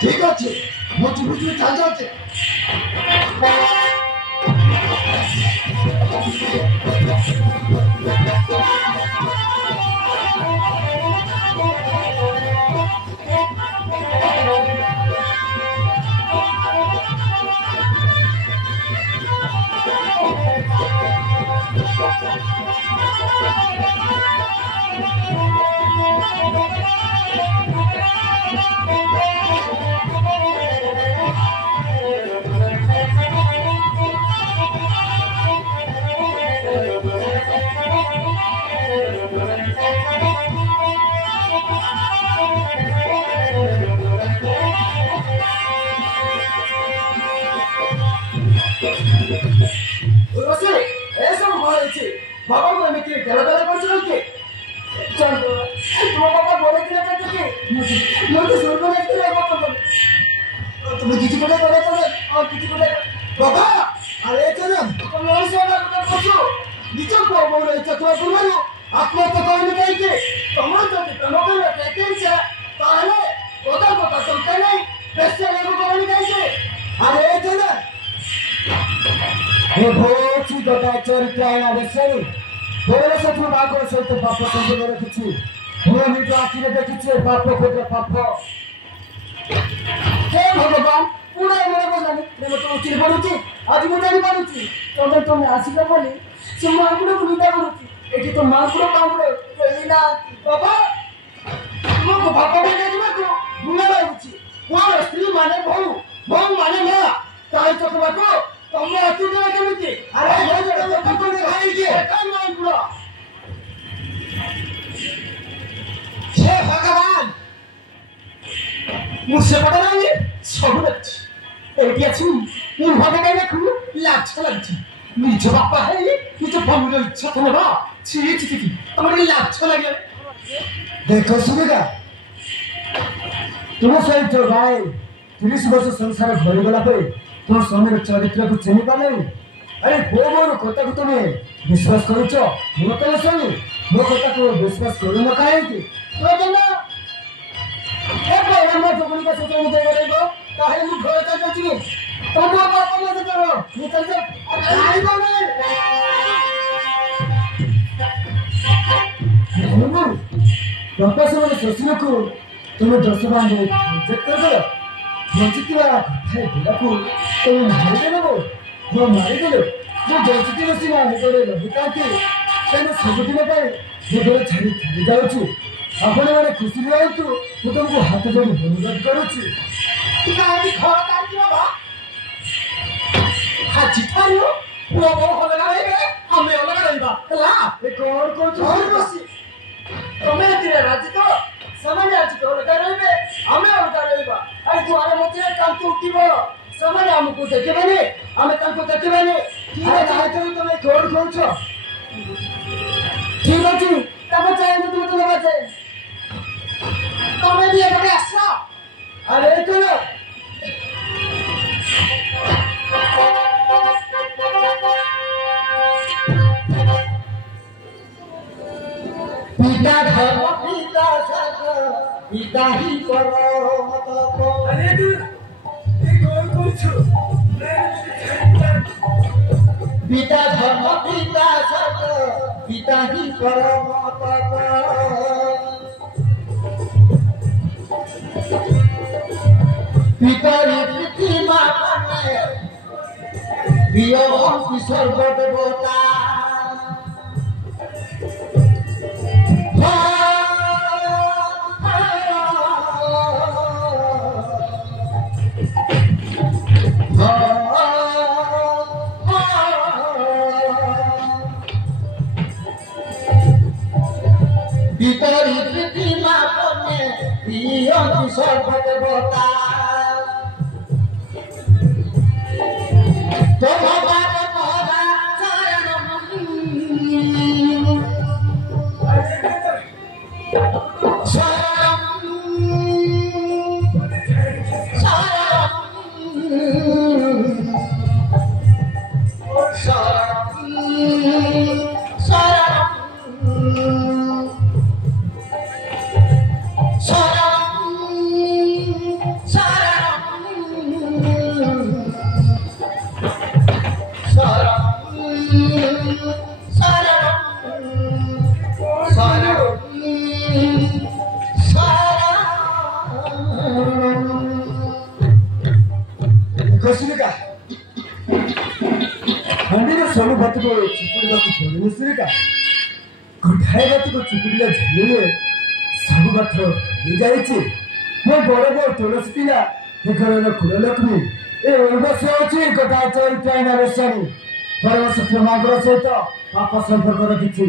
ठीक अच्छे मुझे बुझे चल जाते देखो सुनेगा तुम सहित भाई 30 वर्ष संसार घर गला तुम स्वामी चरित्र को चिन्ह पारे अरे वो मोर कथा को तुम विश्वास करुच मो तो स्वामी मो कथा को विश्वास करू न कहीं शशुर को तुम दस बांधे बचिवा तुम मारिदेल वो मारिदेल जो बचिथिल सीना हृदय लभितांती सबुदिन हृदय छाड़ी चली जाऊँ आपण मैंने खुशी रहतु मु तुमको हाथ जोड़ी अनुरोध करुच्ची तुम्हें राजी तो समझ आज तो अलग रहे हमें अलग रहबा आई द्वार मते काम तो उठिबो समझ हमको देखबेनी हमें ताको देखबेनी ठीक है चाहे तो तुम्हें छोड़ खोलछो ठीक अछि तब चाहे तो तुम लगा जाए तुम्हें भी एक आशा अरे चलो पिता धर्म पिता सक पिता ही करो मत अरे तू ये कौन पूछो पिता धर्म पिता सक पिता ही करो मत पिता रीति माने बियो हम सर्व देवता সর্বদেবতা Kosirika, Handira Sonu Batuko, Chipurika Sirika, Kutaya Batuko Chipurika Jilly, Sabubatro, Nijaichi, my brother Tolostina, the Corona Kulakmi, a Sachi, Kotata, China, Sani, Parasat Magro Seta, Papa Sampakoti.